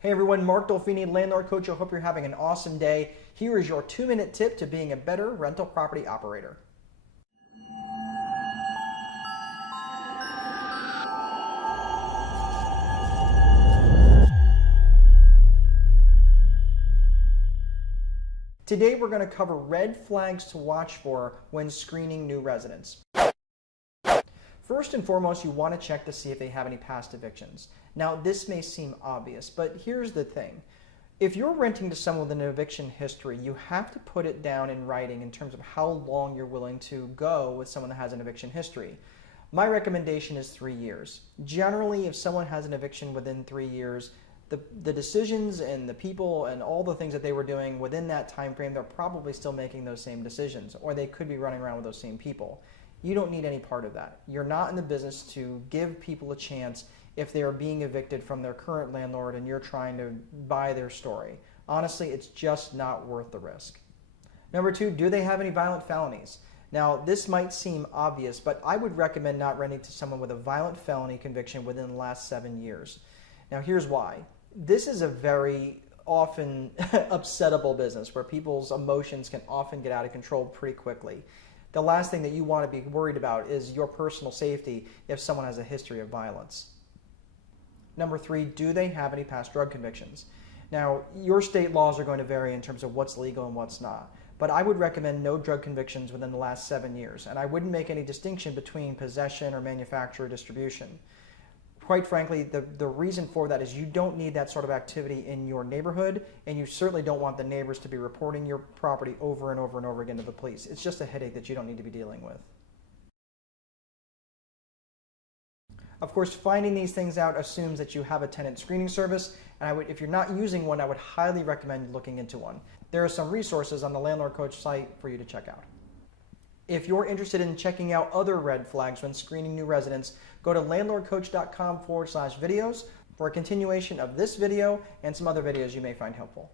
Hey everyone, Mark Dolfini, Landlord Coach. I hope you're having an awesome day. Here is your 2-minute tip to being a better rental property operator. Today we're going to cover red flags to watch for when screening new residents. First and foremost, you want to check to see if they have any past evictions. Now, this may seem obvious, but here's the thing. If you're renting to someone with an eviction history, you have to put it down in writing in terms of how long you're willing to go with someone that has an eviction history. My recommendation is 3 years. Generally, if someone has an eviction within 3 years, the decisions and the people and all the things that they were doing within that time frame, they're probably still making those same decisions, or they could be running around with those same people. You don't need any part of that. You're not in the business to give people a chance if they are being evicted from their current landlord and you're trying to buy their story. Honestly, it's just not worth the risk. Number 2, do they have any violent felonies? Now, this might seem obvious, but I would recommend not renting to someone with a violent felony conviction within the last 7 years. Now, here's why. This is a very often upsettable business where people's emotions can often get out of control pretty quickly. The last thing that you want to be worried about is your personal safety if someone has a history of violence. Number 3, do they have any past drug convictions? Now, your state laws are going to vary in terms of what's legal and what's not, but I would recommend no drug convictions within the last 7 years, and I wouldn't make any distinction between possession or manufacture or distribution. Quite frankly, the reason for that is you don't need that sort of activity in your neighborhood, and you certainly don't want the neighbors to be reporting your property over and over and over again to the police. It's just a headache that you don't need to be dealing with. Of course, finding these things out assumes that you have a tenant screening service, and if you're not using one, I would highly recommend looking into one. There are some resources on the Landlord Coach site for you to check out. If you're interested in checking out other red flags when screening new residents, go to landlordcoach.com/videos for a continuation of this video and some other videos you may find helpful.